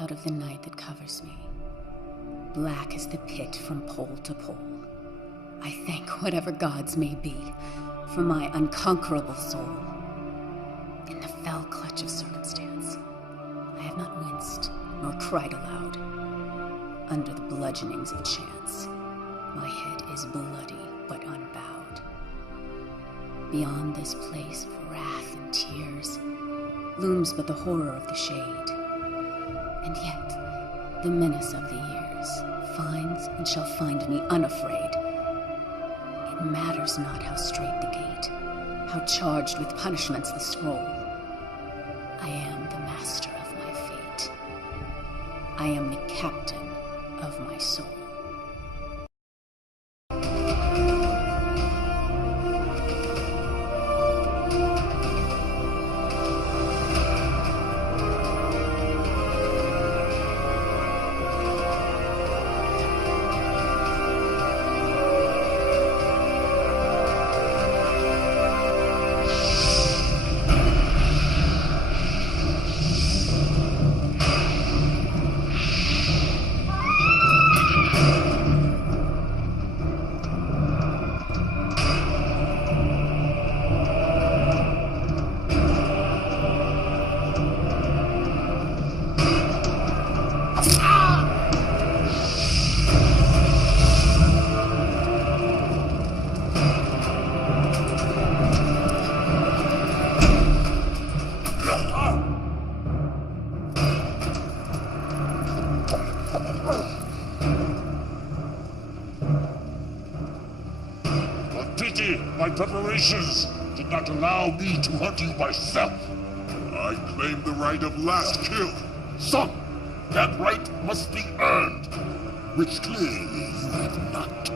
out of the night that covers me. Black as the pit from pole to pole. I thank whatever gods may be for my unconquerable soul. In the fell clutch of circumstance, I have not winced nor cried aloud. Under the bludgeonings of chance, my head is bloody but unbowed. Beyond this place of wrath and tears looms but the horror of the shade. And yet, the menace of the years finds and shall find me unafraid. It matters not how straight the gate, how charged with punishments the scroll. I am the master of my fate. I am the captain of my soul. My preparations did not allow me to hunt you myself. I claim the right of last kill. Son, that right must be earned, which clearly you have not.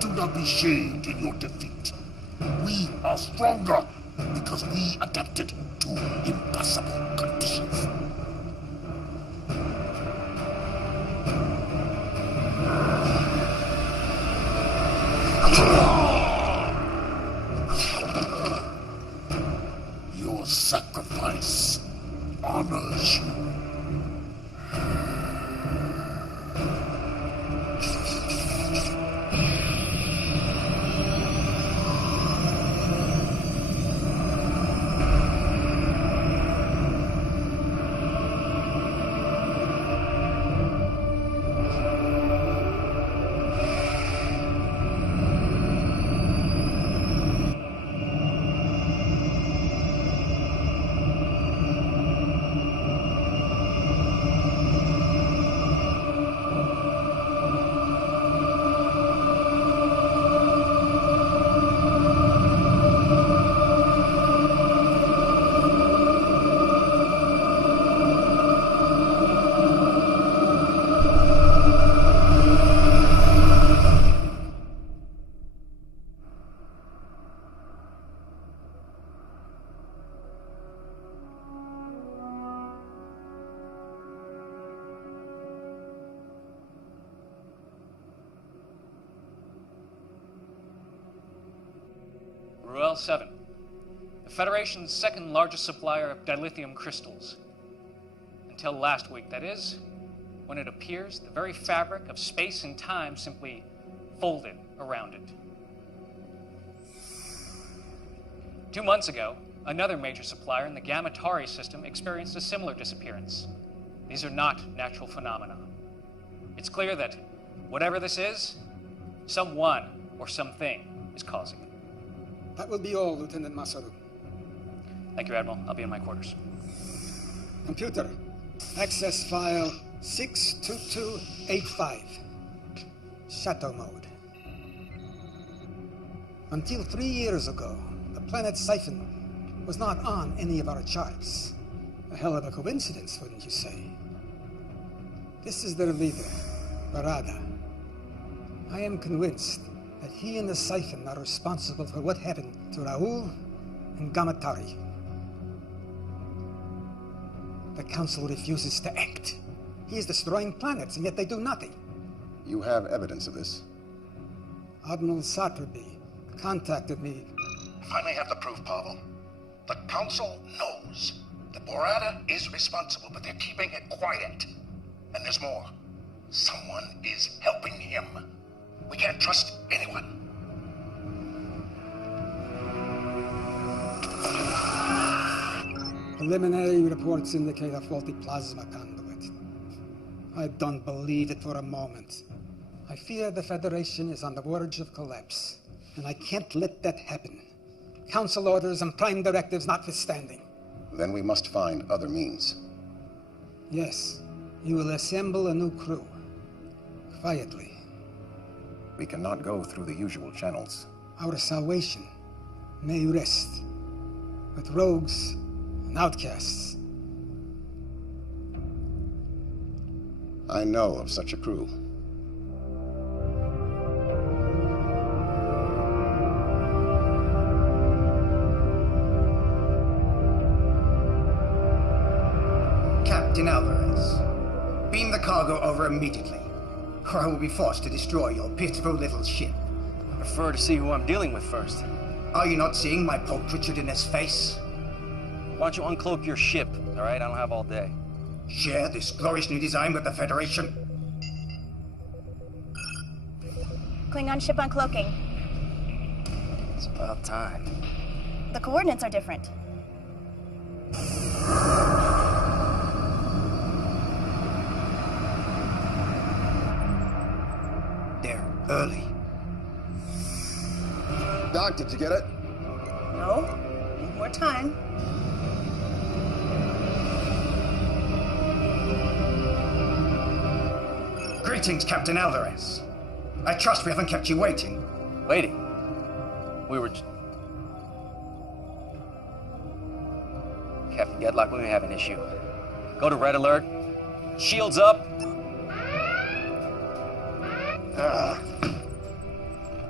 Do not be shamed in your defeat. We are stronger because we adapted to impossible conditions. Your sacrifice honors you. Ruel 7, the Federation's second largest supplier of dilithium crystals. Until last week, that is, when it appears the very fabric of space and time simply folded around it. 2 months ago, another major supplier in the Gamma Tauri system experienced a similar disappearance. These are not natural phenomena. It's clear that whatever this is, someone or something is causing it. That will be all, Lieutenant Masaru. Thank you, Admiral. I'll be in my quarters. Computer, access file 62285. Shadow mode. Until 3 years ago, the planet Siphon was not on any of our charts. A hell of a coincidence, wouldn't you say? This is their leader, Barada. I am convinced that he and the Siphon are responsible for what happened to Raoul and Gamma Tauri. The Council refuses to act. He is destroying planets, and yet they do nothing. You have evidence of this? Admiral Saturby contacted me. Finally have the proof, Pavel. The Council knows. The Borada is responsible, but they're keeping it quiet. And there's more. Someone is helping him. We can't trust anyone. Preliminary reports indicate a faulty plasma conduit. I don't believe it for a moment. I fear the Federation is on the verge of collapse, and I can't let that happen. Council orders and prime directives notwithstanding. Then we must find other means. Yes, you will assemble a new crew. Quietly. We cannot go through the usual channels. Our salvation may rest with rogues and outcasts. I know of such a crew. Captain Alvarez, beam the cargo over immediately, or I will be forced to destroy your pitiful little ship. I prefer to see who I'm dealing with first. Are you not seeing my pulchritudinous face? Why don't you uncloak your ship, all right? I don't have all day. Share this glorious new design with the Federation? Klingon ship uncloaking. It's about time. The coordinates are different. They're early. Doc, did you get it? No. Need more time. Greetings, Captain Alvarez. I trust we haven't kept you waiting. Waiting? We were... Captain Gedlock, we may have an issue. Go to red alert. Shields up.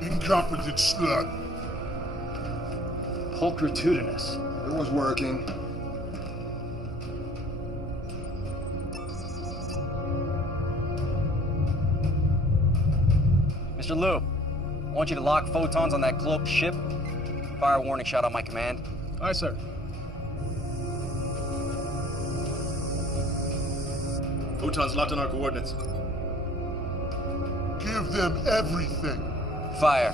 Incompetent slug. Pulchritudinous. It was working. Mr. Liu, I want you to lock photons on that cloaked ship. Fire a warning shot on my command. Aye, sir. Photons locked on our coordinates. Give them everything. Fire.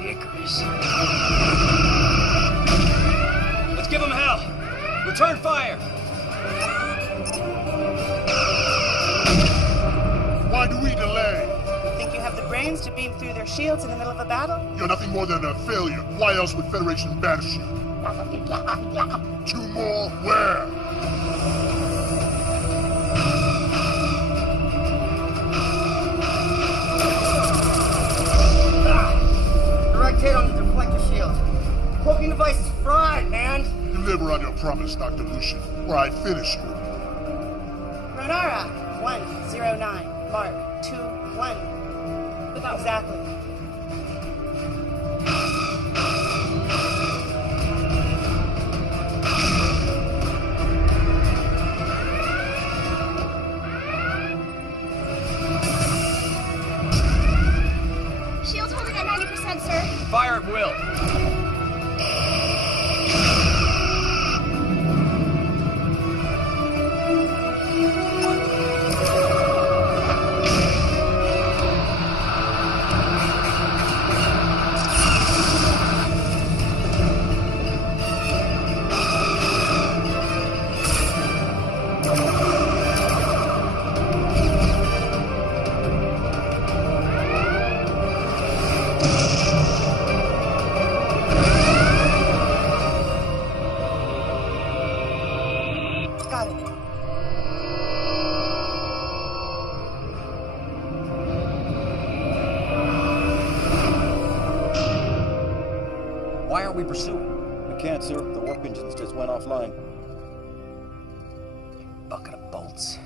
Dickers. Let's give them hell. Return fire. Why do we delay? You think you have the brains to beam through their shields in the middle of a battle? You're nothing more than a failure. Why else would Federation banish you? 2 more? Where? Direct hit on the deflector shield. Cloaking device is fried, man. Deliver on your promise, Dr. Lucian, or I finish you. Ronara, 109. Mark, 21. Exactly. Shield's holding at 90%, sir. Fire at will. Got it. Why aren't we pursuing? We can't, sir. The warp engines just went offline. Bucket of bolts.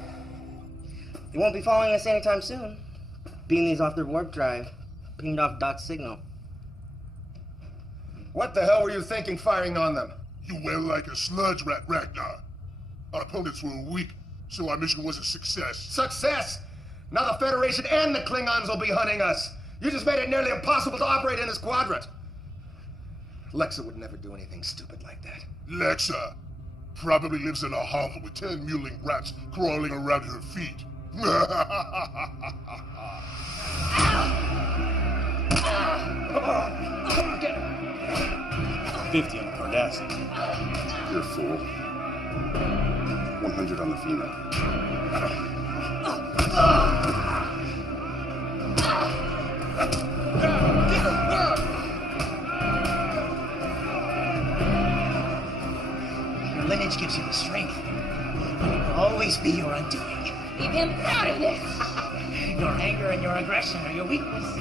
They won't be following us anytime soon. Beam these off their warp drive. Pinged off Doc's signal. What the hell were you thinking firing on them? You well like a sludge rat, Ragnar. Our opponents were weak, so our mission was a success. Success! Now the Federation and the Klingons will be hunting us. You just made it nearly impossible to operate in this quadrant. Lexa would never do anything stupid like that. Lexa probably lives in a hovel with 10 mewling rats crawling around her feet. 50 on the Cardassian. You're a fool. 100 on the female. Your lineage gives you the strength. It will always be your undoing. Keep him out of this! Your anger and your aggression are your weakness.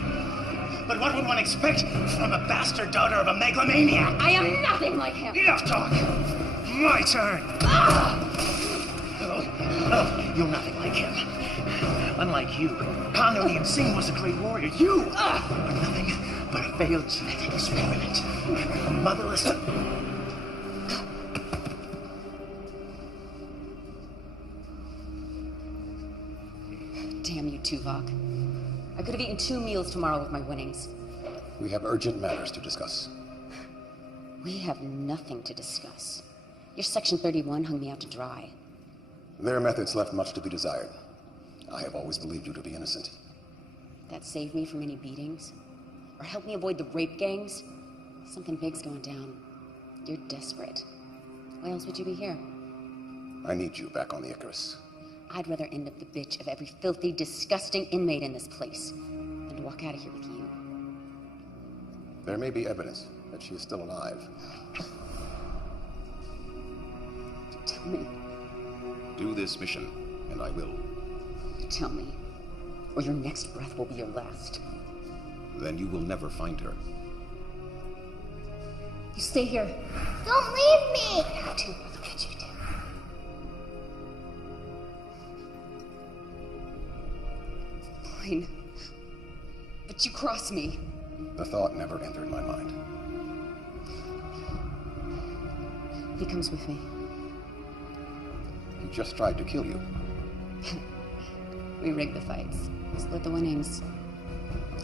But what would one expect from a bastard daughter of a megalomaniac? I am nothing like him! Enough talk! My turn! Oh, you're nothing like him. Unlike you, Khan Singh was a great warrior. You are nothing but a failed genetic experiment. A motherless... Damn you, Tuvok. I could have eaten 2 meals tomorrow with my winnings. We have urgent matters to discuss. We have nothing to discuss. Your Section 31 hung me out to dry. Their methods left much to be desired. I have always believed you to be innocent. That saved me from any beatings? Or helped me avoid the rape gangs? Something big's going down. You're desperate. Why else would you be here? I need you back on the Icarus. I'd rather end up the bitch of every filthy, disgusting inmate in this place than to walk out of here with you. There may be evidence that she is still alive. Tell me. Do this mission, and I will. Tell me, or your next breath will be your last. Then you will never find her. You stay here. Don't leave me! How to look at you do. Fine. But you cross me. The thought never entered my mind. He comes with me. He just tried to kill you. We rigged the fights. Split the winnings.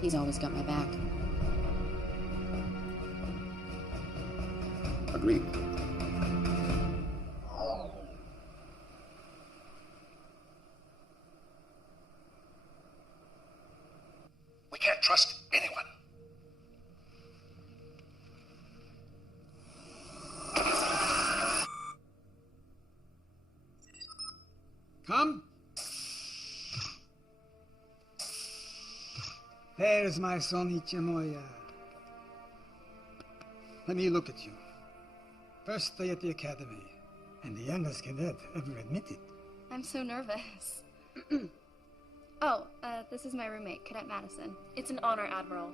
He's always got my back. Agreed. We can't trust anyone. Come. There's my son Ichimoya. Let me look at you. First day at the academy, and the youngest cadet ever admitted. I'm so nervous. This is my roommate, Cadet Madison. It's an honor, Admiral.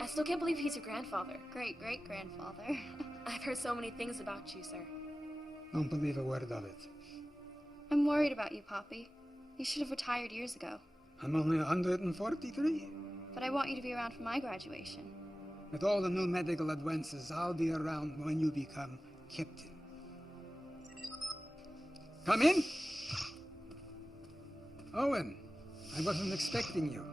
I still can't believe he's your grandfather. Great-great-grandfather. I've heard so many things about you, sir. Don't believe a word of it. I'm worried about you, Poppy. You should have retired years ago. I'm only 143. But I want you to be around for my graduation. With all the new medical advances, I'll be around when you become captain. Come in. Owen, I wasn't expecting you.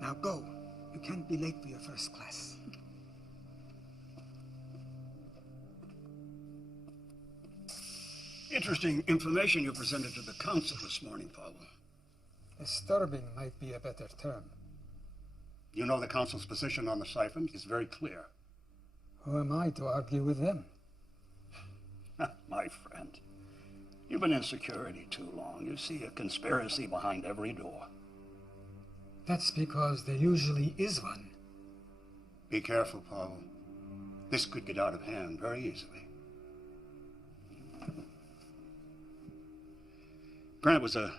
Now go. You can't be late for your first class. Interesting information you presented to the Council this morning, Paul. Disturbing might be a better term. You know the Council's position on the siphons is very clear. Who am I to argue with them? My friend, you've been in security too long. You see a conspiracy behind every door. That's because there usually is one. Be careful, Paul. This could get out of hand very easily. Grant was a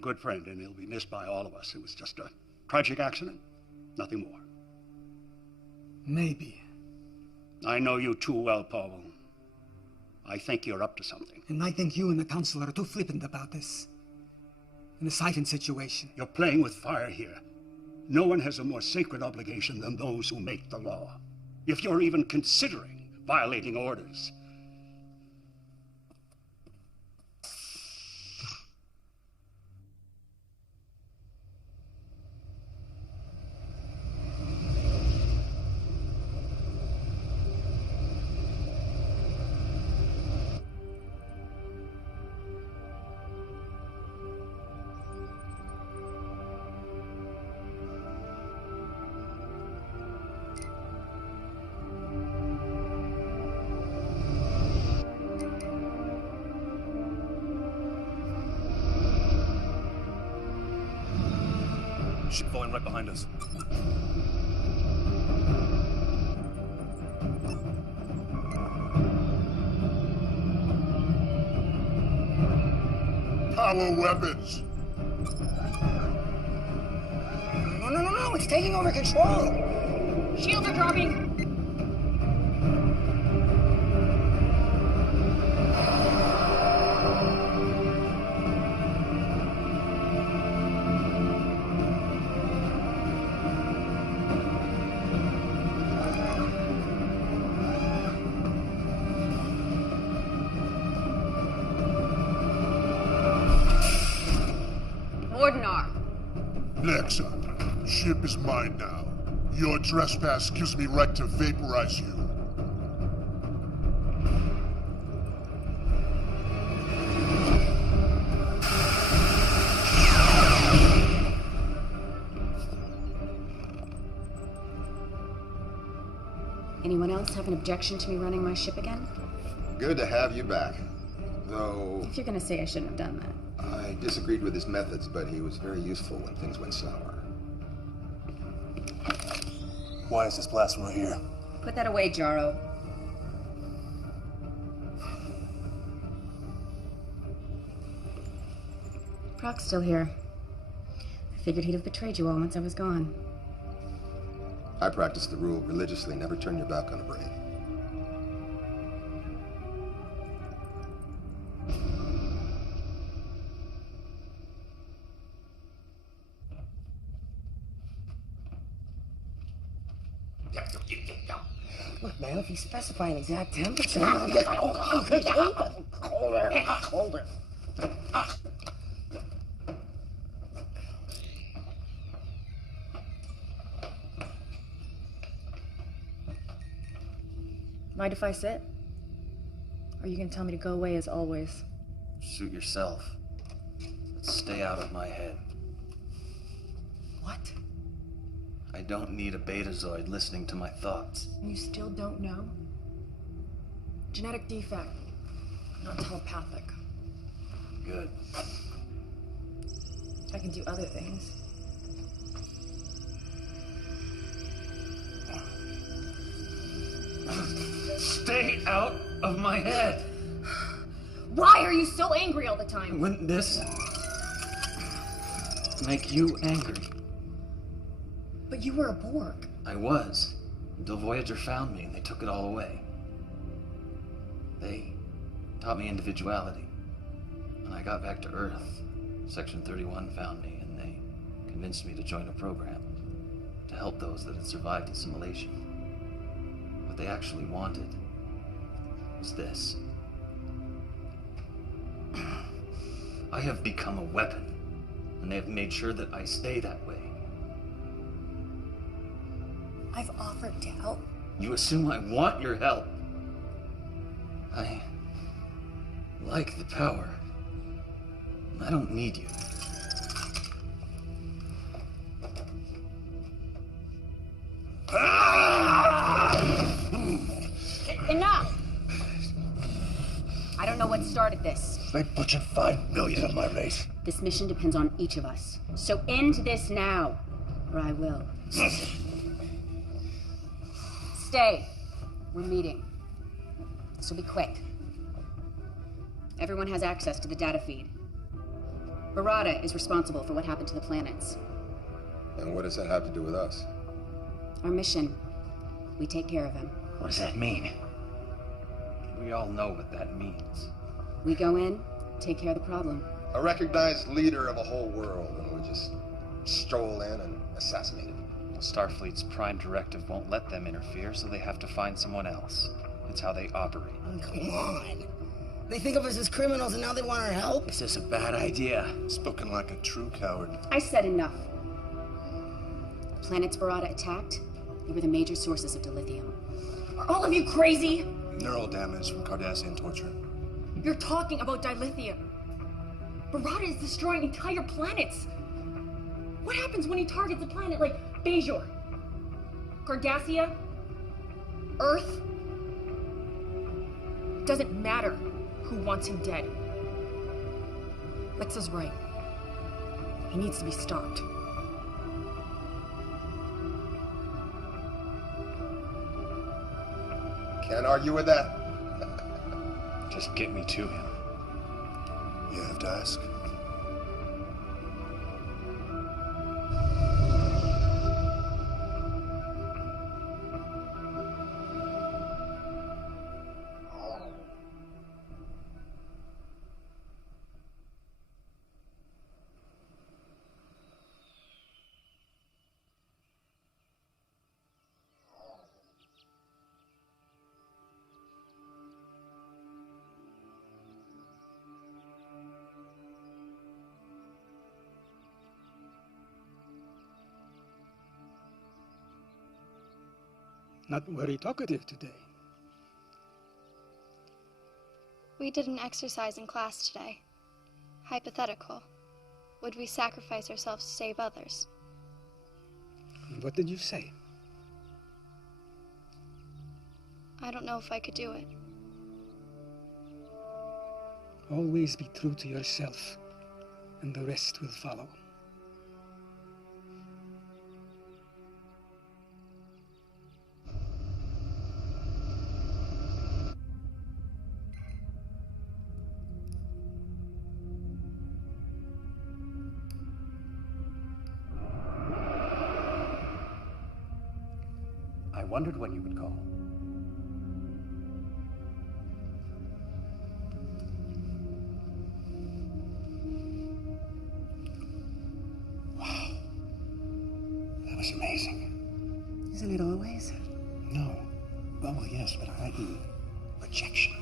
good friend, and he'll be missed by all of us. It was just a tragic accident, nothing more. Maybe. I know you too well, Paul. I think you're up to something. And I think you and the Council are too flippant about this. In the siphon situation. You're playing with fire here. No one has a more sacred obligation than those who make the law. if you're even considering violating orders. Ship falling right behind us. Power weapons! No, it's taking over control! Shields are dropping! Lexa, ship is mine now. Your trespass gives me right to vaporize you. Anyone else have an objection to me running my ship again? Good to have you back. Though... If you're gonna say I shouldn't have done that. I disagreed with his methods, but he was very useful when things went sour. Why is this blasphemy here? Put that away, Jaro. Proc's still here. I figured he'd have betrayed you all once I was gone. I practice the rule religiously, never turn your back on a brain. Look, man, if you specify an exact temperature... Hold it. Mind if I sit? Or are you gonna tell me to go away as always? Suit yourself. But stay out of my head. What? I don't need a betazoid listening to my thoughts. And you still don't know? Genetic defect. Not telepathic. Good. I can do other things. Stay out of my head! Why are you so angry all the time? Wouldn't this make you angry? But you were a Borg. I was, until Voyager found me and they took it all away. They taught me individuality. When I got back to Earth, Section 31 found me and they convinced me to join a program to help those that had survived assimilation. What they actually wanted was this. I have become a weapon, and they have made sure that I stay that way. I've offered to help. You assume I want your help. I like the power. I don't need you. Enough! I don't know what started this. They butchered 5 million of my race. This mission depends on each of us. So end this now, or I will. Stay. We're meeting. This will be quick. Everyone has access to the data feed. Barada is responsible for what happened to the planets. And what does that have to do with us? Our mission. We take care of him. What does that mean? We all know what that means. We go in, take care of the problem. A recognized leader of a whole world, and we just stroll in and assassinate him. Starfleet's prime directive won't let them interfere, so they have to find someone else. It's how they operate. Come on. They think of us as criminals and now they want our help? Is this a bad idea? Spoken like a true coward. I said enough. The planets Barada attacked, they were the major sources of dilithium. Are all of you crazy? Neural damage from Cardassian torture. You're talking about dilithium. Barada is destroying entire planets. What happens when he targets a planet like Bajor, Cardassia, Earth? Doesn't matter who wants him dead. Lexa's right. He needs to be stopped. Can't argue with that. Just get me to him. You have to ask. Not very talkative today. We did an exercise in class today. Hypothetical. Would we sacrifice ourselves to save others? What did you say? I don't know if I could do it. Always be true to yourself, and the rest will follow. I wondered when you would call. Wow. That was amazing. Isn't it always? No. Well, yes, but I mean projection.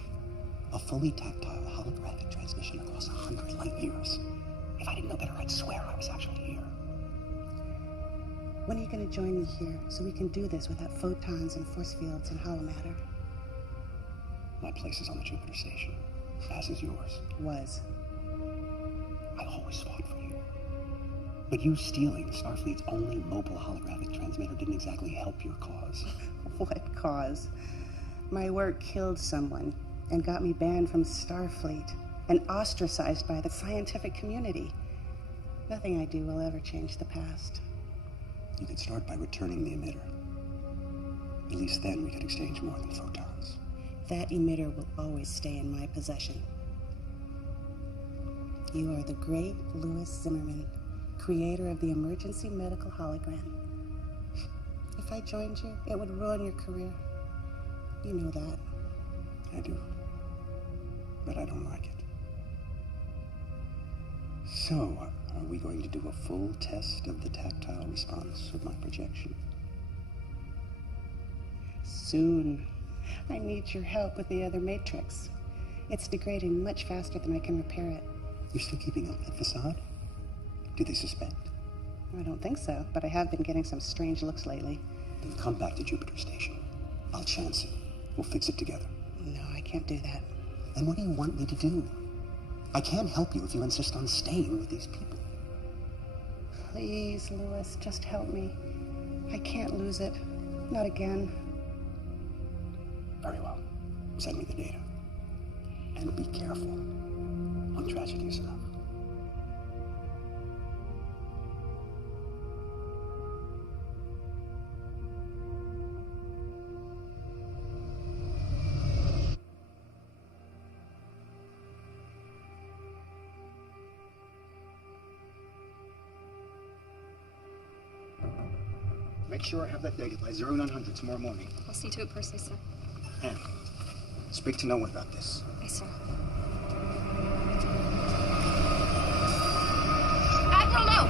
A fully tactile holographic transmission across 100 light years. If I didn't know better, I'd swear I was actually here. When are you going to join me here so we can do this without photons and force fields and hollow matter? My place is on the Jupiter station, as is yours. Was. I always fought for you. But you stealing Starfleet's only mobile holographic transmitter didn't exactly help your cause. What cause? My work killed someone and got me banned from Starfleet and ostracized by the scientific community. Nothing I do will ever change the past. You could start by returning the emitter. At least then we could exchange more than photons. That emitter will always stay in my possession. You are the great Louis Zimmerman, creator of the emergency medical hologram. If I joined you, it would ruin your career. You know that. I do. But I don't like it. So, are we going to do a full test of the tactile response of my projection? Soon. I need your help with the other matrix. It's degrading much faster than I can repair it. You're still keeping up that facade? Do they suspect? I don't think so, but I have been getting some strange looks lately. Then come back to Jupiter Station. I'll chance it. We'll fix it together. No, I can't do that. Then what do you want me to do? I can't help you if you insist on staying with these people. Please, Louis, just help me. I can't lose it. Not again. Very well. Send me the data. And be careful. One tragedy is enough. Make sure I have that data by 0900 tomorrow morning. I'll see to it personally, sir. And speak to no one about this. Yes, sir. Admiral, no!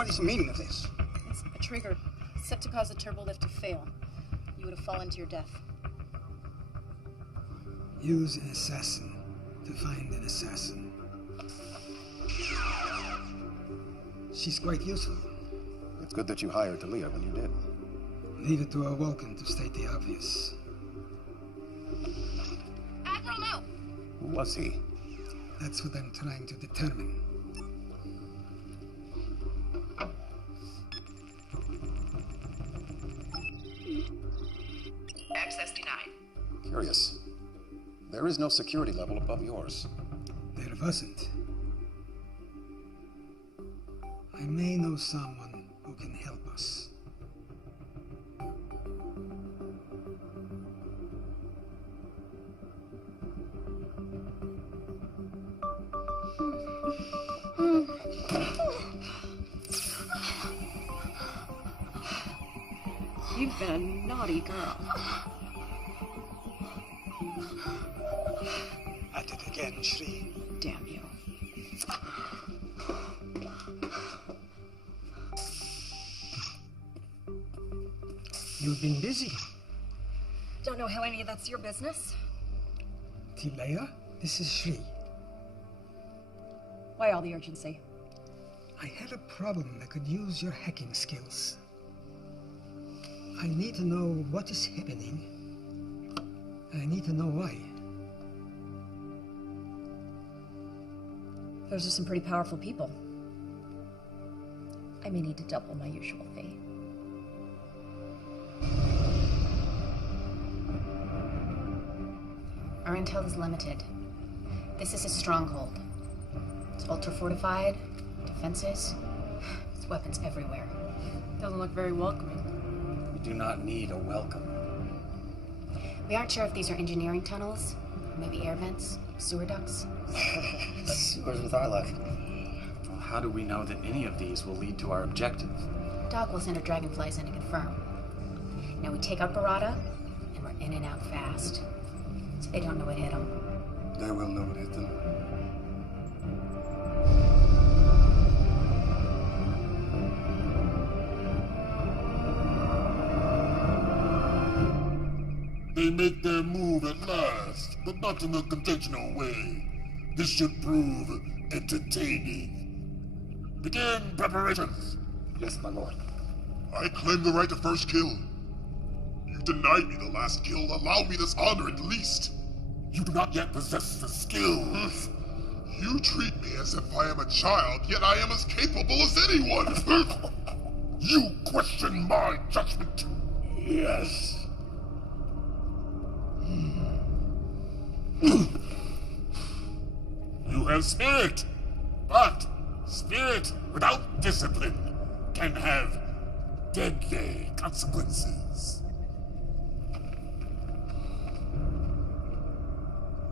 What is the meaning of this? It's a trigger set to cause the turbolift to fail. You would have fallen to your death. Use an assassin to find an assassin. She's quite useful. It's good that you hired Talia when you did. Leave it to a Vulcan to state the obvious. Admiral, no! Who was he? That's what I'm trying to determine. Access denied. Curious. There is no security level above yours. There wasn't. I may know someone who can help us. You've been a naughty girl. At it again, Shri. Damn you. You've been busy. Don't know how any of that's your business. Tilea, this is Shri. Why all the urgency? I had a problem that could use your hacking skills. I need to know what is happening. I need to know why. Those are some pretty powerful people. I may need to double my usual fee. Our intel is limited. This is a stronghold. It's ultra-fortified, defenses, there's weapons everywhere. Doesn't look very welcoming. We do not need a welcome. We aren't sure if these are engineering tunnels, maybe air vents, sewer ducts. Sewers with our luck. How do we know that any of these will lead to our objective? Doc will send her dragonflies in to confirm. Now we take out Barada, and we're in and out fast. So they don't know what hit them. They will know what hit them. They make their move at last, but not in a conventional way. This should prove entertaining. Begin preparations. Yes, my lord. I claim the right to first kill. You denied me the last kill. Allow me this honor at least. You do not yet possess the skills. You treat me as if I am a child, yet I am as capable as anyone. You question my judgment. Yes. You have spirit, but spirit without discipline can have deadly consequences.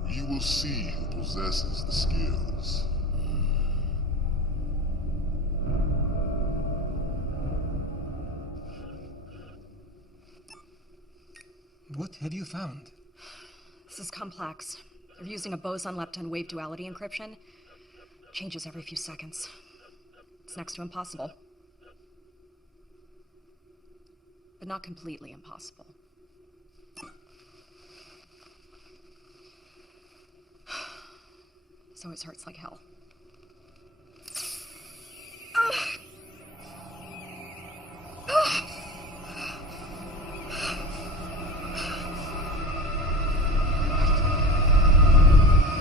You will see who possesses the skills. What have you found? This is complex. They're using a boson-lepton wave duality encryption. Changes every few seconds. It's next to impossible. But not completely impossible. So it hurts like hell.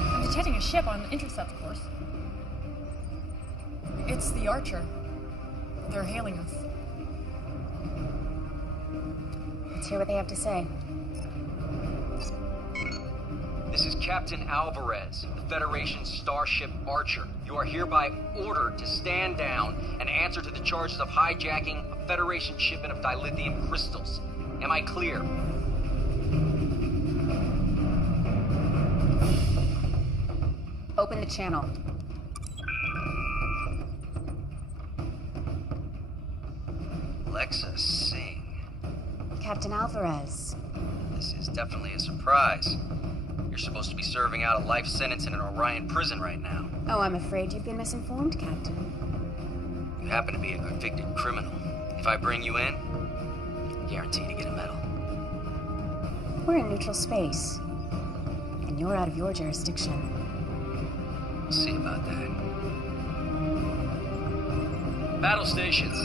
I'm detecting a ship on the intercept course. It's the Archer. They're hailing us. Let's hear what they have to say. This is Captain Alvarez, the Federation's starship Archer. You are hereby ordered to stand down and answer to the charges of hijacking a Federation shipment of dilithium crystals. Am I clear? Open the channel. Alexa Singh. Captain Alvarez. This is definitely a surprise. You're supposed to be serving out a life sentence in an Orion prison right now. Oh, I'm afraid you've been misinformed, Captain. You happen to be a convicted criminal. If I bring you in, I guarantee to get a medal. We're in neutral space, and you're out of your jurisdiction. We'll see about that. Battle stations.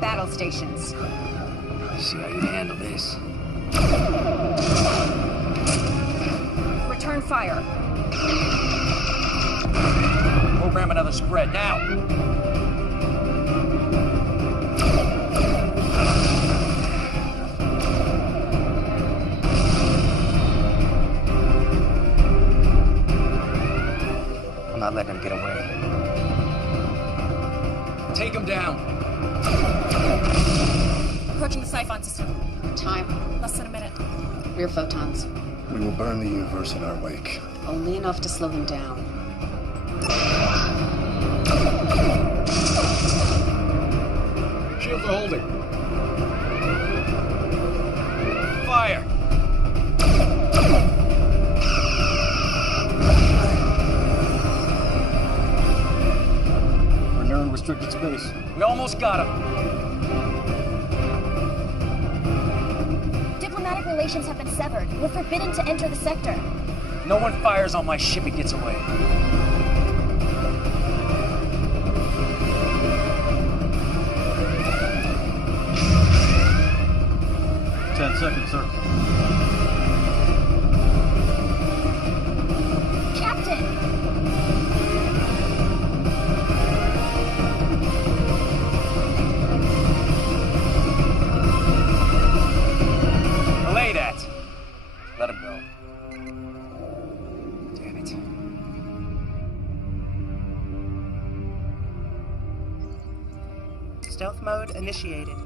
Battle stations. See how you handle this. Return fire. Program another spread, now! I'm not letting him get away. Take him down. Approaching the siphon system. Time. Less than a minute. Rear photons. We will burn the universe in our wake. Only enough to slow them down. Shields are holding. Fire! We're near unrestricted space. We almost got him. Diplomatic relations have been severed. We're forbidden to enter the sector. No one fires on my ship and gets away. Seconds, sir. Captain! Relay that. Let him go. Damn it. Stealth mode initiated.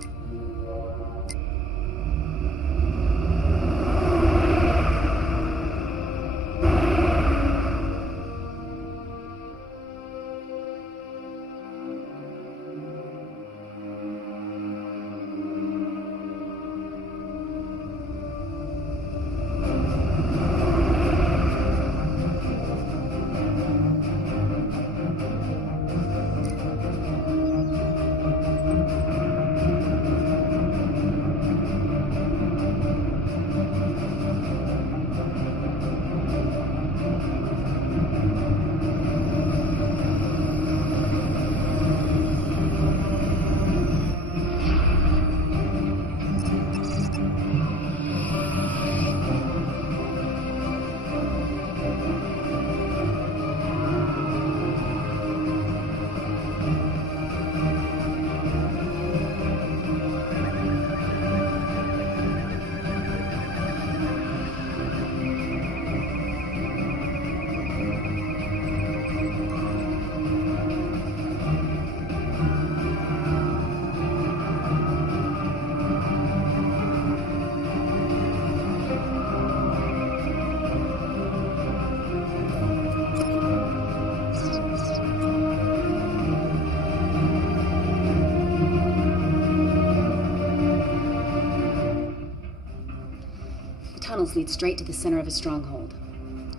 Tunnels lead straight to the center of his stronghold.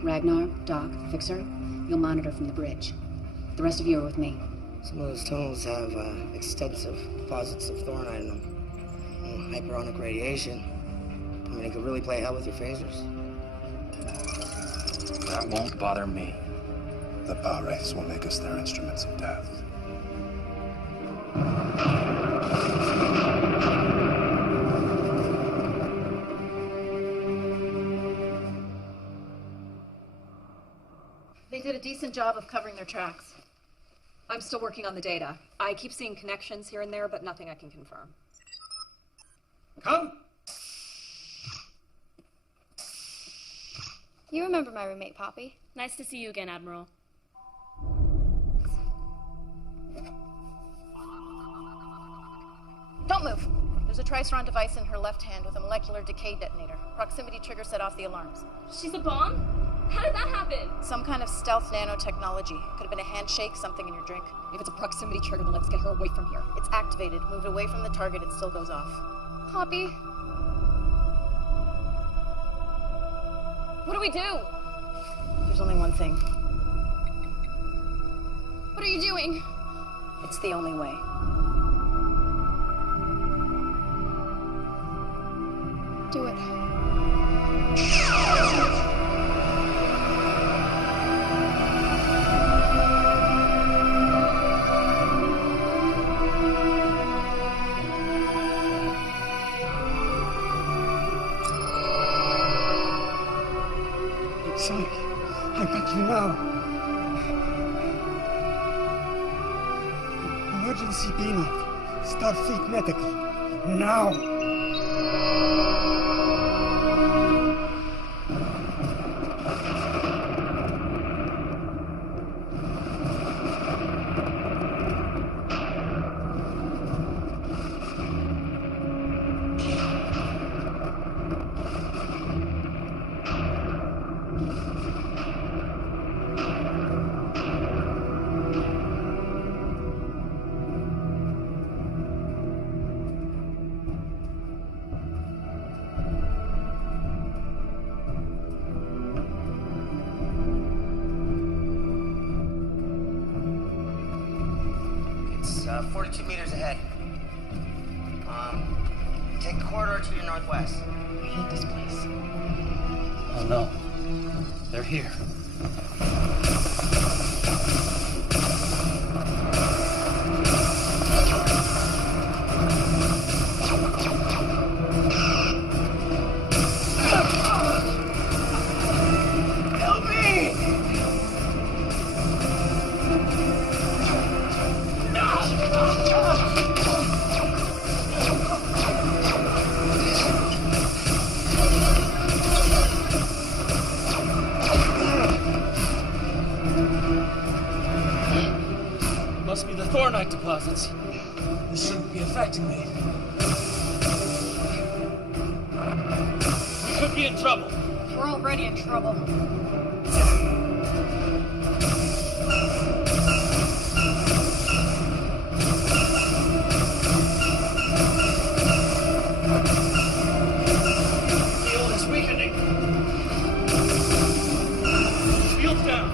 Ragnar, Doc, Fixer, you'll monitor from the bridge. The rest of you are with me. Some of those tunnels have extensive deposits of thornite in them. Hyperonic radiation. I mean, it could really play hell with your phasers. That won't bother me. The power wraiths will make us their instruments of death. They did a decent job of covering their tracks. I'm still working on the data. I keep seeing connections here and there, but nothing I can confirm. Come! You remember my roommate, Poppy? Nice to see you again, Admiral. Don't move. There's a Triceron device in her left hand with a molecular decay detonator. Proximity trigger set off the alarms. She's a bomb? How did that happen? Some kind of stealth nanotechnology. Could have been a handshake, something in your drink. If it's a proximity trigger, then let's get her away from here. It's activated. Moved away from the target, it still goes off. Poppy? What do we do? There's only one thing. What are you doing? It's the only way. Do it. Sonic, I beg you now. Emergency beam up. Starfleet Medical. Now! It's 42 meters ahead. Take the corridor to your northwest. I hate this place. Oh no. They're here. Help me! Must be the thornite deposits. This shouldn't be affecting me. We could be in trouble. We're already in trouble. Field is weakening. Shield down.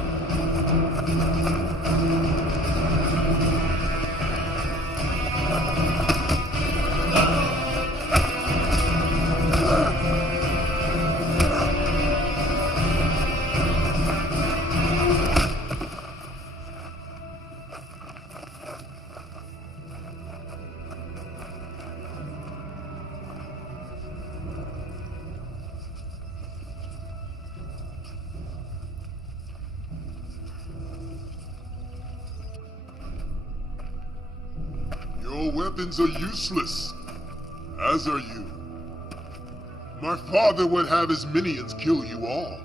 Your weapons are useless, as are you. My father would have his minions kill you all.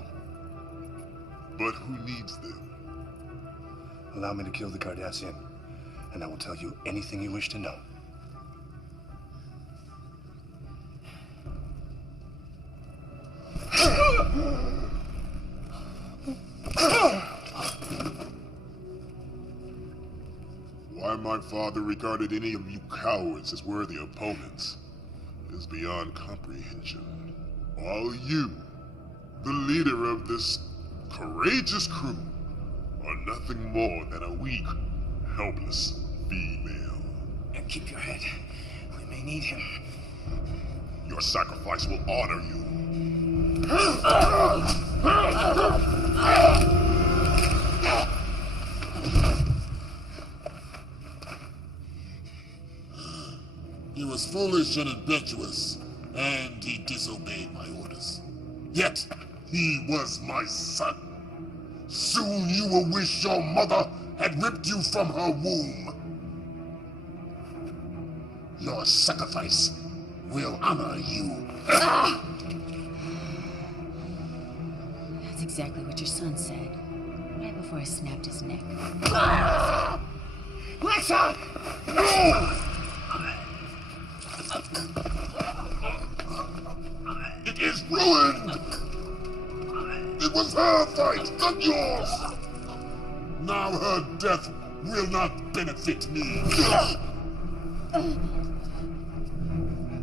But who needs them? Allow me to kill the Cardassian, and I will tell you anything you wish to know. Why my father regarded any of you cowards as worthy opponents is beyond comprehension. While you, the leader of this courageous crew, are nothing more than a weak, helpless female. And keep your head. We may need him. Your sacrifice will honor you. He was foolish and impetuous, and he disobeyed my orders. Yet, he was my son. Soon you will wish your mother had ripped you from her womb. Your sacrifice will honor you. That's exactly what your son said, right before I snapped his neck. Lexa! No! It is ruined! It was her fight, not yours! Now her death will not benefit me.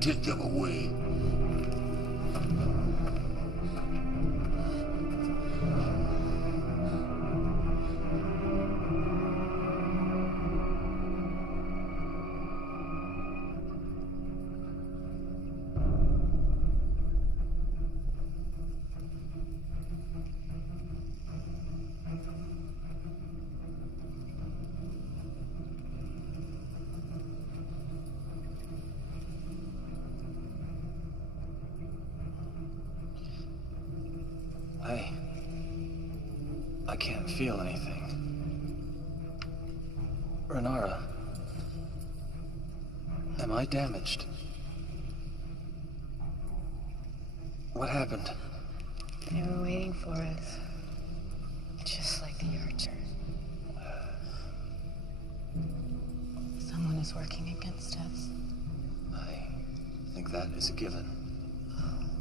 Take them away. I can't feel anything. Renara, am I damaged? What happened? They were waiting for us. Just like the Archer. Someone is working against us. I think that is a given.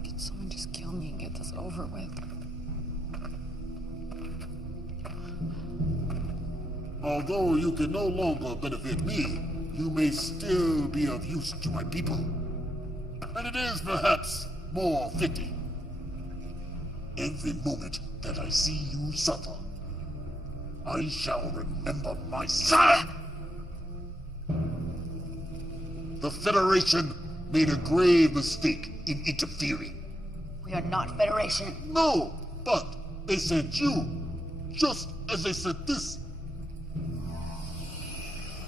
Can someone just kill me and get this over with? Although you can no longer benefit me, you may still be of use to my people. And it is perhaps more fitting. Every moment that I see you suffer, I shall remember my son! The Federation made a grave mistake in interfering. We are not Federation. No, but they sent you, just as they sent this.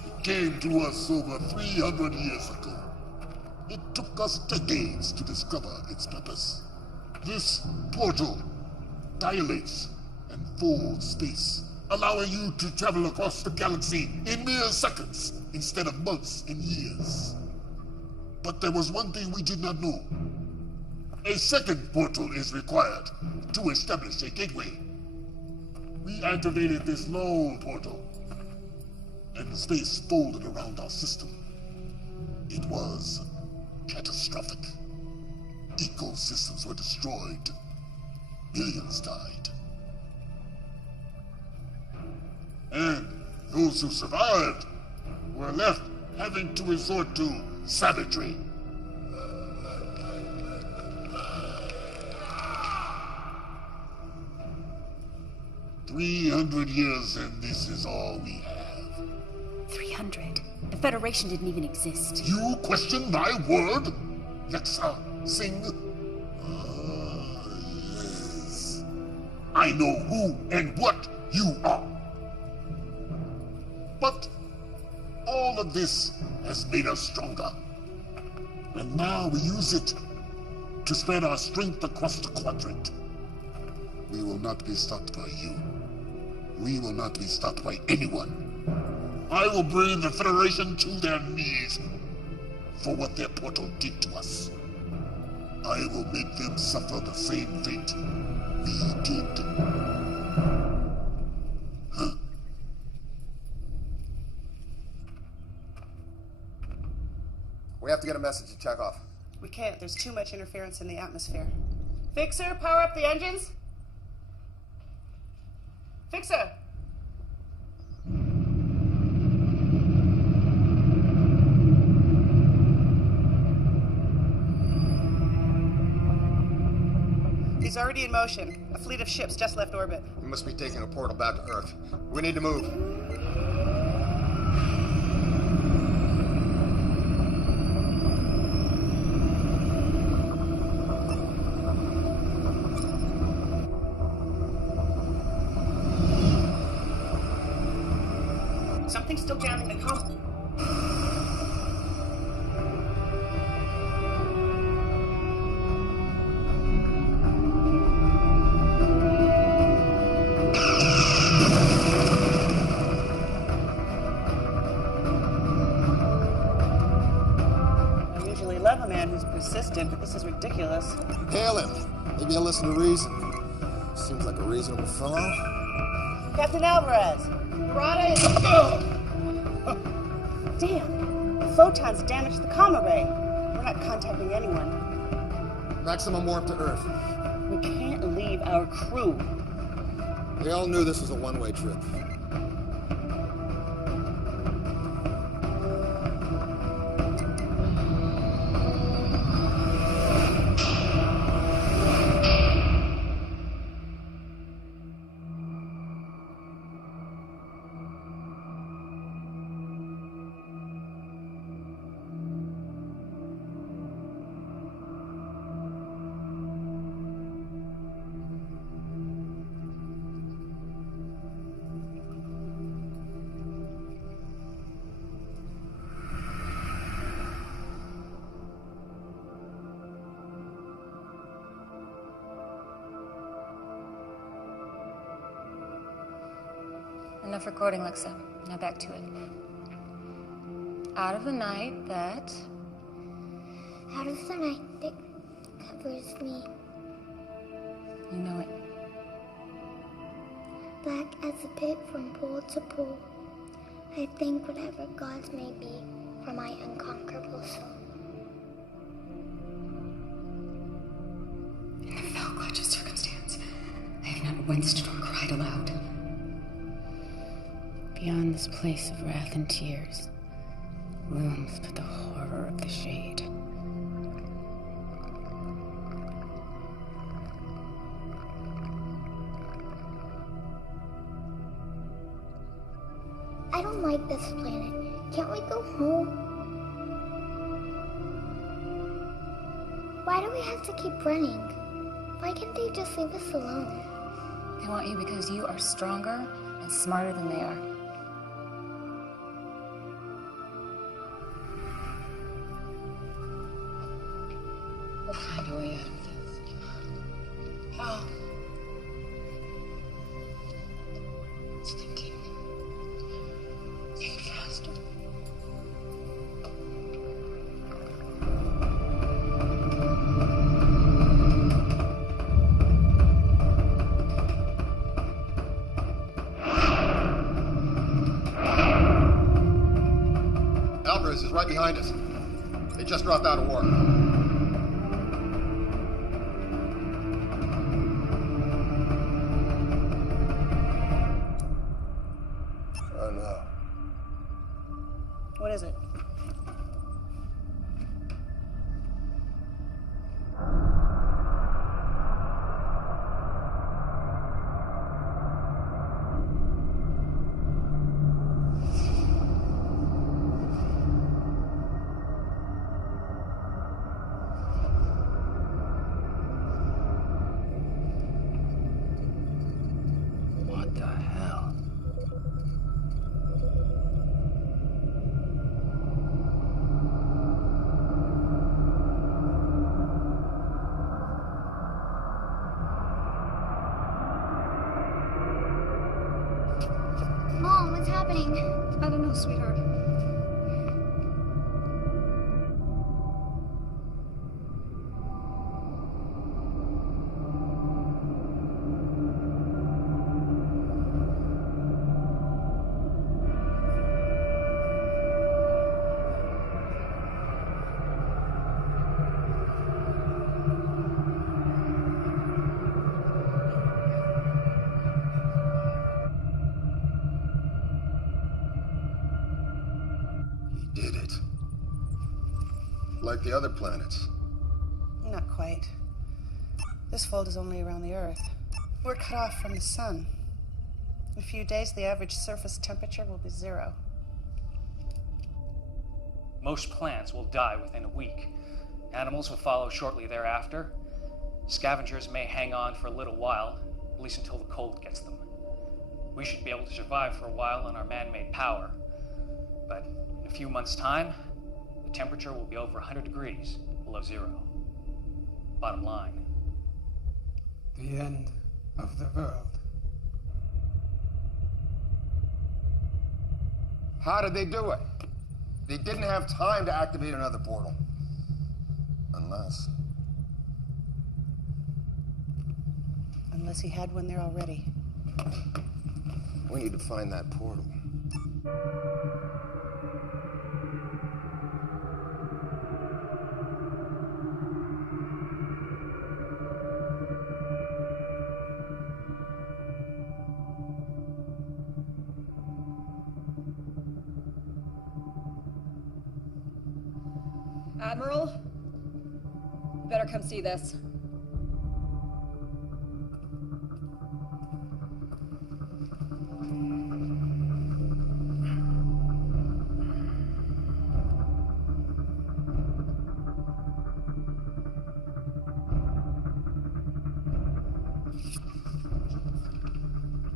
It came to us over 300 years ago. It took us decades to discover its purpose. This portal dilates and folds space, allowing you to travel across the galaxy in mere seconds instead of months and years. But there was one thing we did not know. A second portal is required to establish a gateway. We activated this lone portal, and space folded around our system. It was catastrophic. Ecosystems were destroyed. Millions died. And those who survived were left having to resort to savagery. "300 years, and this is all we have." 300? The Federation didn't even exist. You question my word? Lexa, Singh? Yes. I know who and what you are. But all of this has made us stronger. And now we use it to spread our strength across the quadrant. We will not be stopped by you. We will not be stopped by anyone. I will bring the Federation to their knees for what their portal did to us. I will make them suffer the same fate we did. Huh? We have to get a message to check off. We can't. There's too much interference in the atmosphere. Fixer, power up the engines. Fixer! He's already in motion. A fleet of ships just left orbit. We must be taking a portal back to Earth. We need to move. Something's still jamming the comm. I usually love a man who's persistent, but this is ridiculous. Hail him. Maybe he'll listen to reason. Seems like a reasonable fellow. Captain Alvarez! Rada is... Damn! The photons damaged the comm array. We're not contacting anyone. Maximum warp to Earth. We can't leave our crew. They all knew this was a one-way trip. Enough recording, Lexa. Now back to it. Out of the night that covers me. You know it. Black as the pit from pole to pole. I thank whatever gods may be for my unconquerable soul. In the fell clutch of circumstance, I have not winced nor cried aloud. Beyond this place of wrath and tears, looms but the horror of the shade. I don't like this planet. Can't we go home? Why do we have to keep running? Why can't they just leave us alone? They want you because you are stronger and smarter than they are. We'll find a way out of this. How? It's thinking. Think faster. Alvarez is right behind us. They just dropped out of war. Oh no. What is it? What the hell? Mom, what's happening? I don't know, sweetheart. Did it. Like the other planets. Not quite. This fold is only around the Earth. We're cut off from the sun. In a few days, the average surface temperature will be 0. Most plants will die within a week. Animals will follow shortly thereafter. Scavengers may hang on for a little while, at least until the cold gets them. We should be able to survive for a while on our man-made power. But in a few months' time, the temperature will be over 100 degrees below 0. Bottom line. The end of the world. How did they do it? They didn't have time to activate another portal. Unless he had one there already. We need to find that portal. Admiral? You better come see this.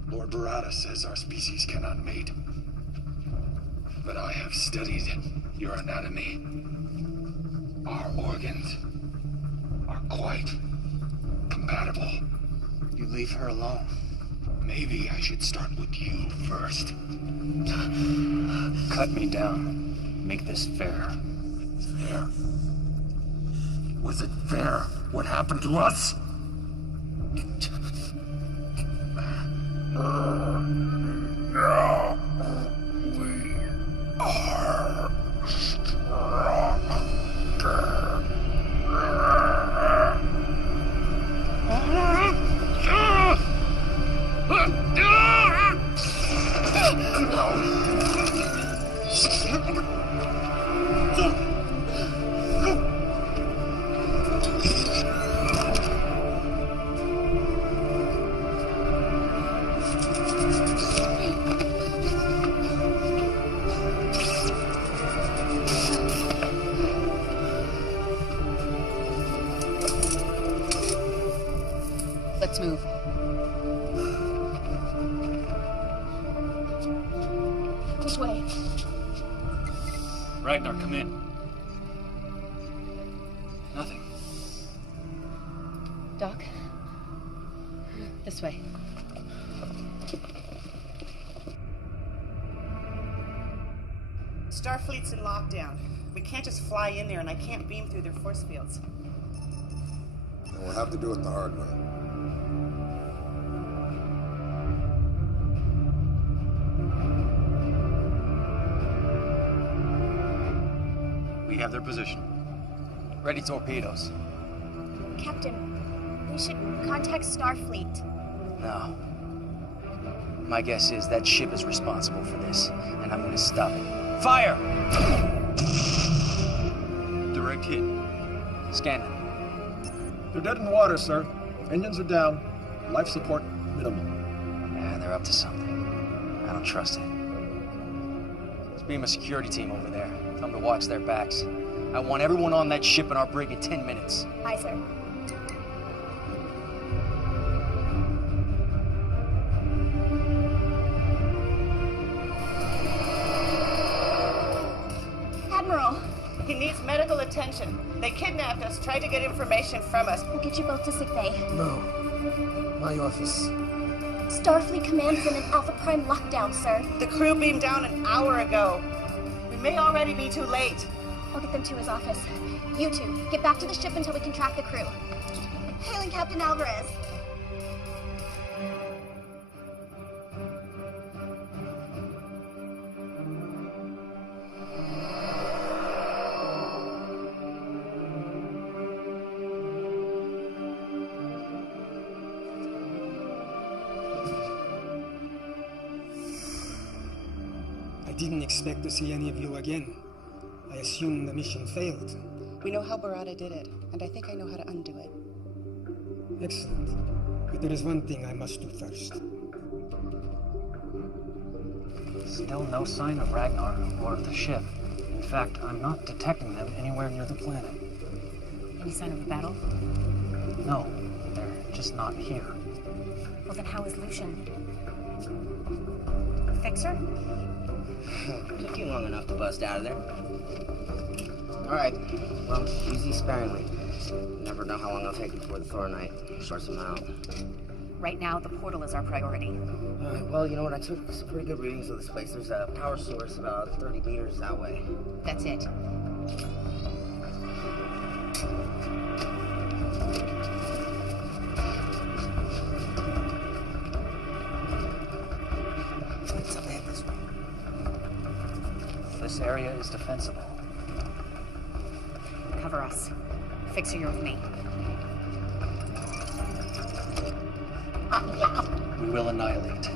Lord Barada says our species cannot mate. But I have studied your anatomy. Our organs are quite compatible. You leave her alone. Maybe I should start with you first. Cut me down. Make this fair. Fair? Was it fair what happened to us? Now we are Let's move. Which way? Ragnar, come in. Nothing. Doc? This way. Starfleet's in lockdown. We can't just fly in there, and I can't beam through their force fields. Then we'll have to do it the hard way. We have their position. Ready torpedoes. Captain, we should contact Starfleet. No. My guess is that ship is responsible for this, and I'm gonna stop it. Fire! Direct hit. Scan them. They're dead in the water, sir. Engines are down. Life support minimal. Yeah, they're up to something. I don't trust it. Let's beam a security team over there. Tell them to watch their backs. I want everyone on that ship in our brig in 10 minutes. Aye, sir. Admiral! He needs medical attention. They kidnapped us, tried to get information from us. We'll get you both to sickbay. No. My office. Starfleet Command is in an Alpha Prime lockdown, sir. The crew beamed down an hour ago. We may already be too late. I'll get them to his office. You two, get back to the ship until we can track the crew. Hailing Captain Alvarez. I didn't expect to see any of you again. I assume the mission failed. We know how Barada did it, and I think I know how to undo it. Excellent. But there is one thing I must do first. Still no sign of Ragnar or the ship. In fact, I'm not detecting them anywhere near the planet. Any sign of a battle? No, they're just not here. Well, then how is Lucian? Fixer? Took you long enough to bust out of there. Alright, well, use these sparingly. You never know how long it'll take before the Thoronite sorts them out. Right now, the portal is our priority. Alright, well, you know what? I took some pretty good readings of this place. There's a power source about 30 meters that way. That's it. This area is defensible. Cover us. Fixer, you're with me. We will annihilate.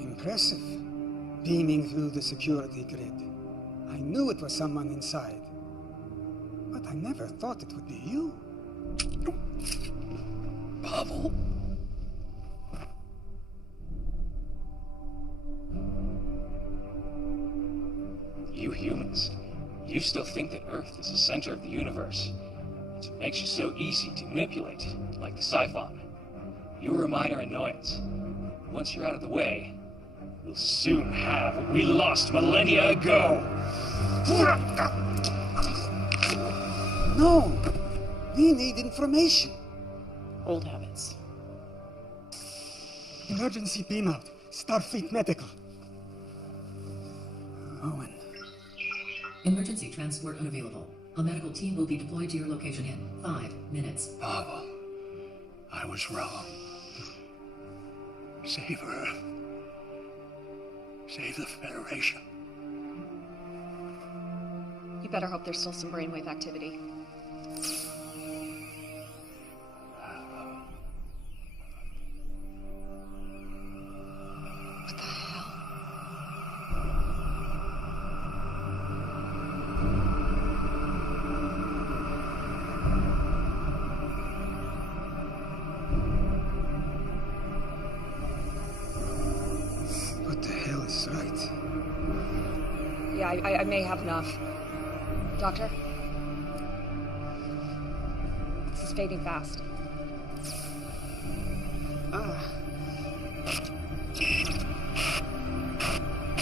Impressive. Beaming through the security grid. I knew it was someone inside. But I never thought it would be you. Pavel? You humans, you still think that Earth is the center of the universe. It makes you so easy to manipulate, like the siphon. You're a minor annoyance. Once you're out of the way, we'll soon have what we lost millennia ago. No! We need information. Old habits. Emergency beam out. Starfleet Medical. Owen. Emergency transport unavailable. A medical team will be deployed to your location in 5 minutes. Pavel, I was wrong. Save Earth. Save the Federation. You better hope there's still some brainwave activity. What the hell? What the hell is right? Yeah, I may have enough. Doctor? This is fading fast.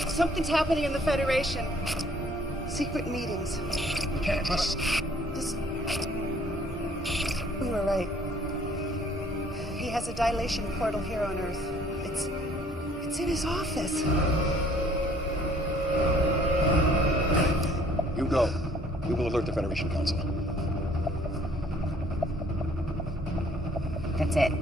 Something's happening in the Federation. Secret meetings. You can't trust. We were right. He has a dilation portal here on Earth. It's in his office. You go. We will alert the Federation Council. That's it.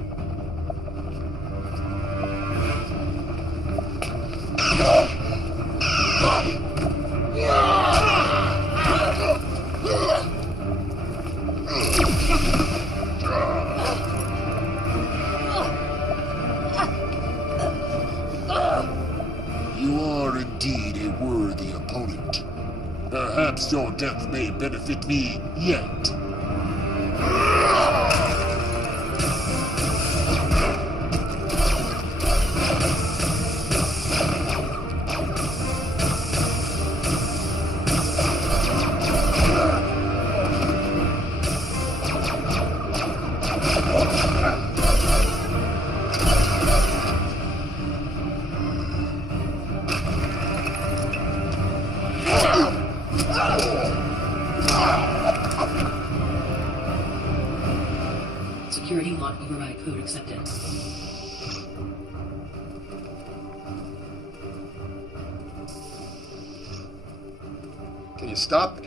You are indeed a worthy opponent. Perhaps your death may benefit me yet. Security lock override code accepted. Can you stop?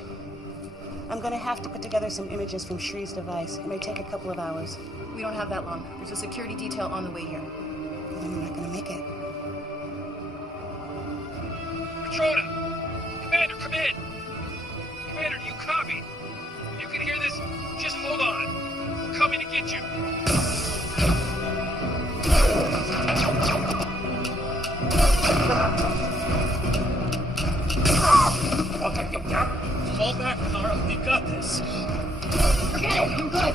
I'm gonna have to put together some images from Shree's device. It may take a couple of hours. We don't have that long. There's a security detail on the way here. Then I'm not gonna make it. Patrona! Commander, come in! Commander, do you copy? If you can hear this, just hold on. We're coming to get you. Fall back, Carl. We got this. Okay, I'm good.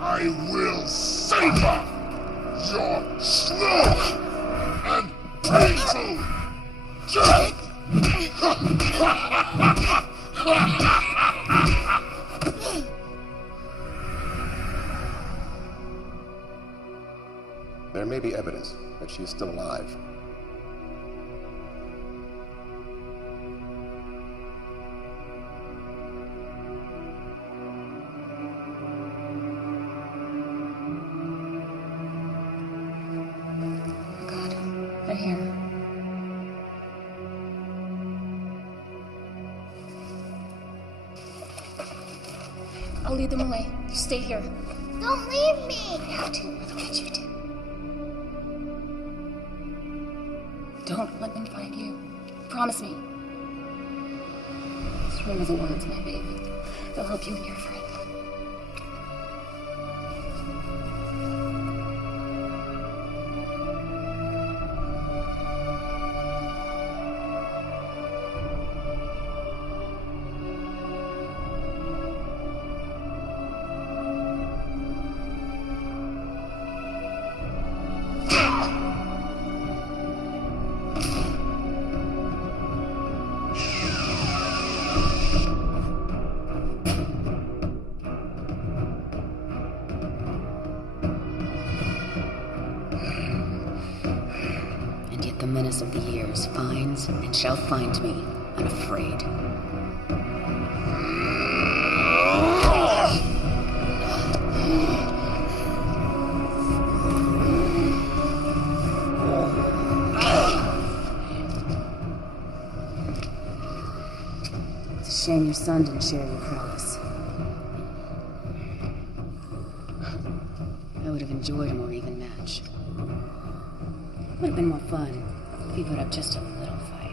I will savor your slow and painful death! There may be evidence that she is still alive. They're here. I'll lead them away. You stay here. Don't leave me! I have to, otherwise you do. Don't let them find you. Promise me. Just remember the words, my baby. They'll help you and your friend. darkness of the years finds and shall find me unafraid. It's a shame your son didn't share your prowess. I would have enjoyed a more even match. Would have been more fun if you put up just a little fight.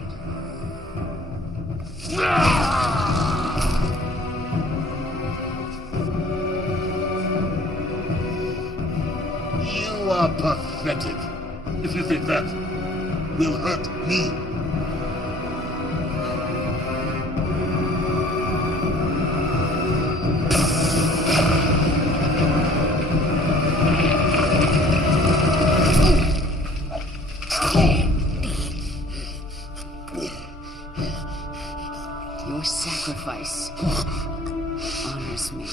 You are pathetic. If you think that will hurt me. Your sacrifice honors me.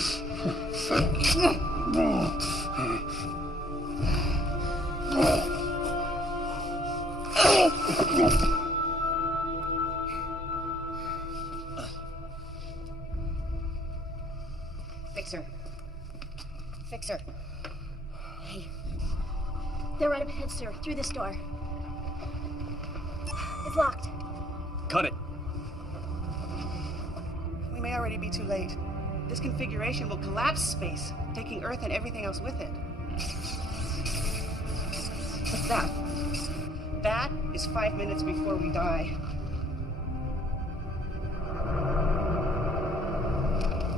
Fixer. Fixer. Hey. They're right up ahead, sir. Through this door. It's locked. Cut it. We may already be too late. This configuration will collapse space, taking Earth and everything else with it. What's that? That is 5 minutes before we die.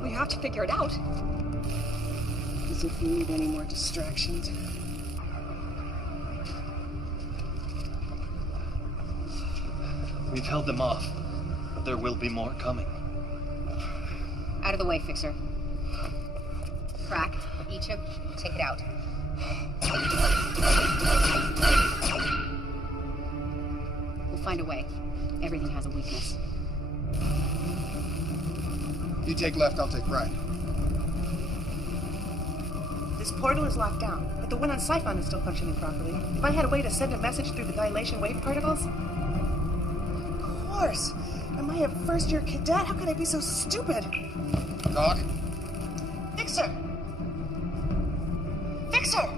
We have to figure it out. As if we need any more distractions. We've held them off, but there will be more coming. Out of the way, Fixer. Crack, each of take it out. We'll find a way. Everything has a weakness. You take left, I'll take right. This portal is locked down, but the one on Siphon is still functioning properly. If I had a way to send a message through the dilation wave particles... Of course! Am I a first-year cadet? How could I be so stupid? Doc? Fixer! Fixer!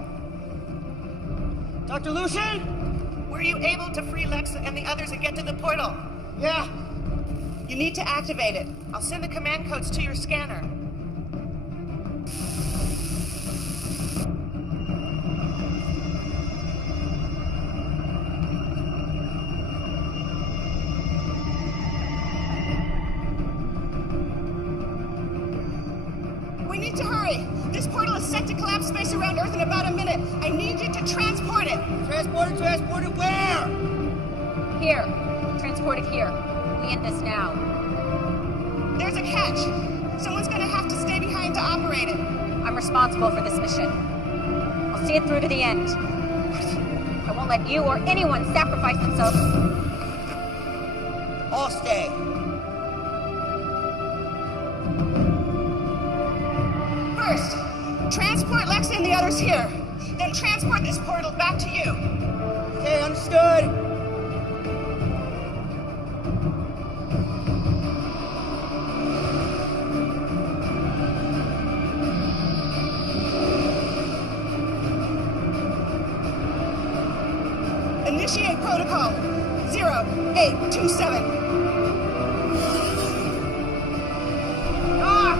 Dr. Lucian? Were you able to free Lex and the others and get to the portal? Yeah. You need to activate it. I'll send the command codes to your scanner. We need to hurry. This portal is set to collapse space around Earth in about a minute. I need you to transport it. Transport it where? Here. Transport it here. We end this now. There's a catch. Someone's gonna have to stay behind to operate it. I'm responsible for this mission. I'll see it through to the end. I won't let you or anyone sacrifice themselves. I'll stay. First, transport Lex and the others here. Then transport this portal back to you. Okay, understood. Initiate protocol 0827. Doc!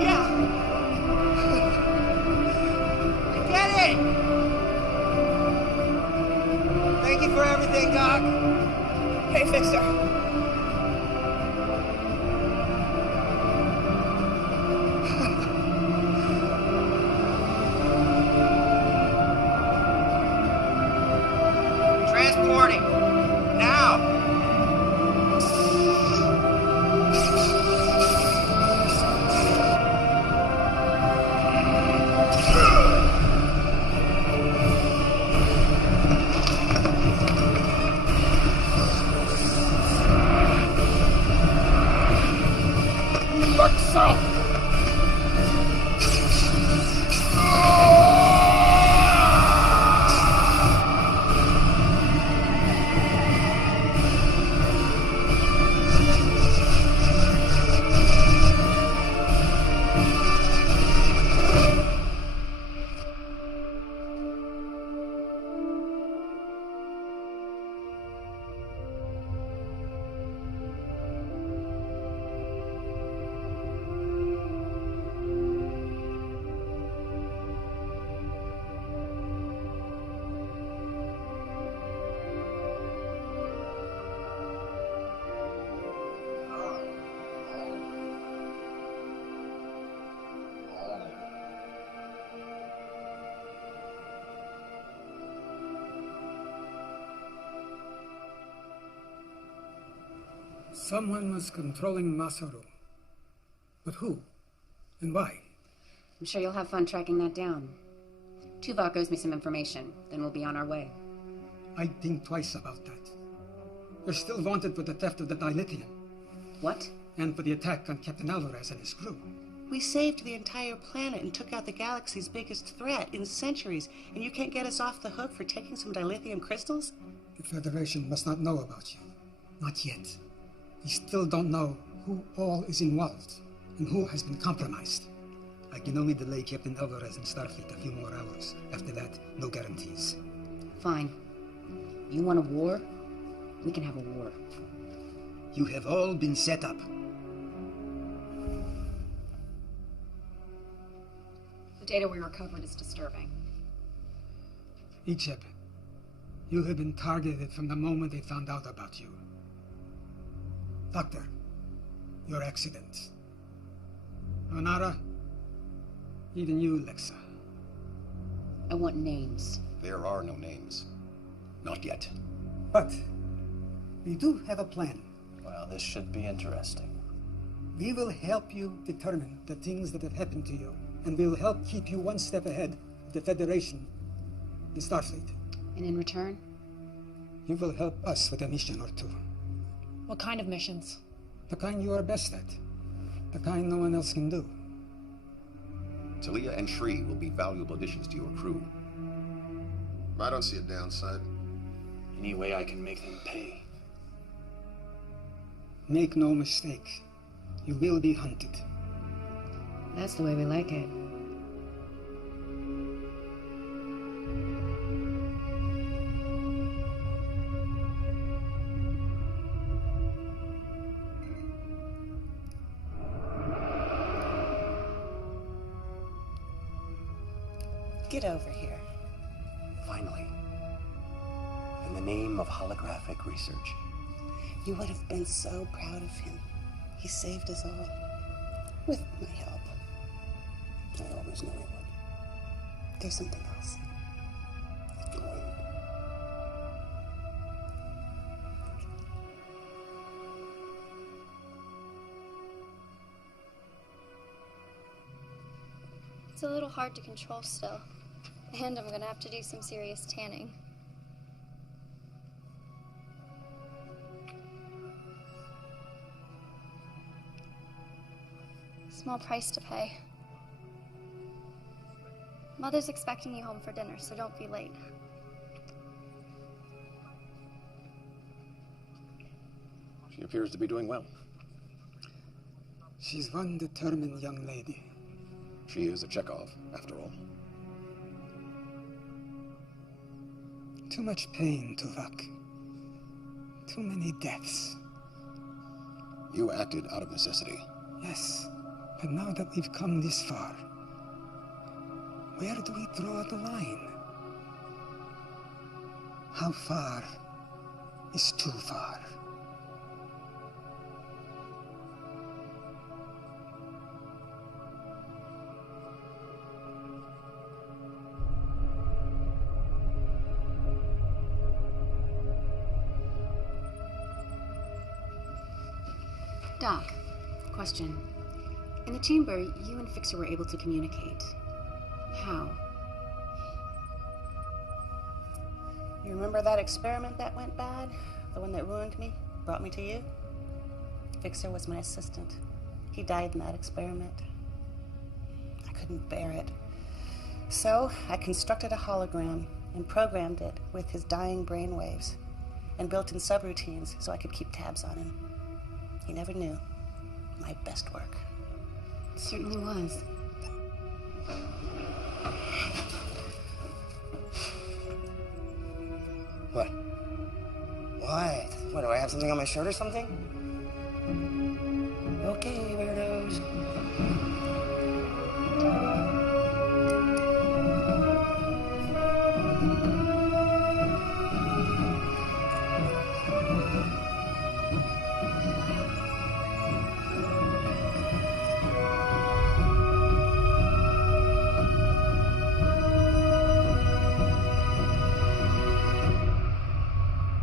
Yeah. I get it! Thank you for everything, Doc. Hey, Fixer. Transporting. Now. Alexa! Someone was controlling Masaru. But who? And why? I'm sure you'll have fun tracking that down. Tuvok owes me some information, then we'll be on our way. I'd think twice about that. You're still wanted for the theft of the dilithium. What? And for the attack on Captain Alvarez and his crew. We saved the entire planet and took out the galaxy's biggest threat in centuries, and you can't get us off the hook for taking some dilithium crystals? The Federation must not know about you. Not yet. We still don't know who all is involved and who has been compromised. I can only delay Captain Alvarez and Starfleet a few more hours. After that, no guarantees. Fine. You want a war? We can have a war. You have all been set up. The data we recovered is disturbing. Icheb, you have been targeted from the moment they found out about you. Doctor, your accident. Onara, even you, Lexa. I want names. There are no names. Not yet. But we do have a plan. Well, this should be interesting. We will help you determine the things that have happened to you, and we'll help keep you one step ahead of the Federation, the Starfleet. And in return? You will help us with a mission or two. What kind of missions? The kind you are best at. The kind no one else can do. Talia and Shri will be valuable additions to your crew. I don't see a downside. Any way I can make them pay. Make no mistake. You will be hunted. That's the way we like it. Get over here. Finally. In the name of holographic research. You would have been so proud of him. He saved us all. With my help. I always knew he would. There's something else. It's a little hard to control still. And I'm gonna have to do some serious tanning. Small price to pay. Mother's expecting you home for dinner, so don't be late. She appears to be doing well. She's one determined young lady. She is a Chekhov, after all. Too much pain, Tuvok. Too many deaths. You acted out of necessity. Yes, but now that we've come this far, where do we draw the line? How far is too far? Doc, question. In the chamber, you and Fixer were able to communicate. How? You remember that experiment that went bad? The one that ruined me? Brought me to you? Fixer was my assistant. He died in that experiment. I couldn't bear it. So I constructed a hologram and programmed it with his dying brainwaves and built in subroutines so I could keep tabs on him. He never knew. My best work. It certainly was. What? What? What, do I have something on my shirt or something? Okay, weirdos.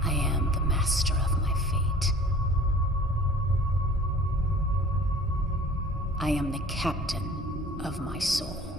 I am the master of my fate. I am the captain of my soul.